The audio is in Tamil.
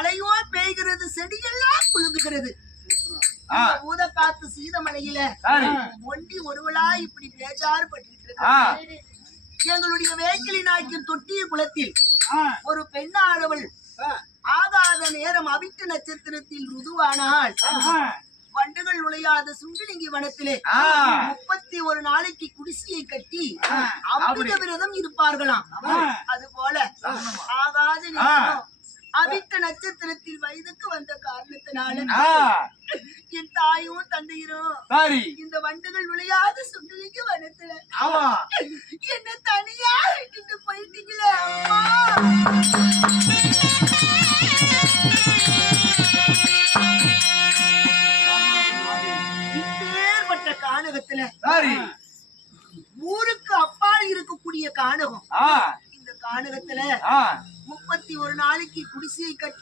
மழையோ பெய்கிறது, செடியெல்லாம் குலுங்குகிறது. ஊத காத்து சீதமலையில ஒண்டி ஒருவளா இப்படி பேச்சாறு பட்டுட்டு இருக்கு. எங்களுடைய வேக்கிலி நாய்க்கின் தொட்டிய குளத்தில் ஒரு பெண்ணானவள் ஆகாத நேரம் அவிட்ட நட்சத்திரத்தில் ருதுவானால் வண்டுகள் நுழையாத சுண்டிலிங்கி வனத்திலே 31 நாளைக்கு குடிசையை கட்டி அமிர்த விரதம் இருப்பார்களாம். அது போல ஆகாத நேரம் அவிட்ட நட்சத்திரத்தில் வயதுக்கு வந்த காரணத்தினால என் தாயும் தந்தையரும் இந்த வண்டுகள் நுழையாத சுண்டிலிங்கி வனத்துல என்ன தனியா விட்டுட்டு போயிட்டீங்களே அம்மா. இப்பேற்பட்ட கானகத்துல ஊருக்கு அப்பால் இருக்கக்கூடிய கானகம். இந்த கானகத்துல 31 நாளைக்கு குடிசையை கட்டி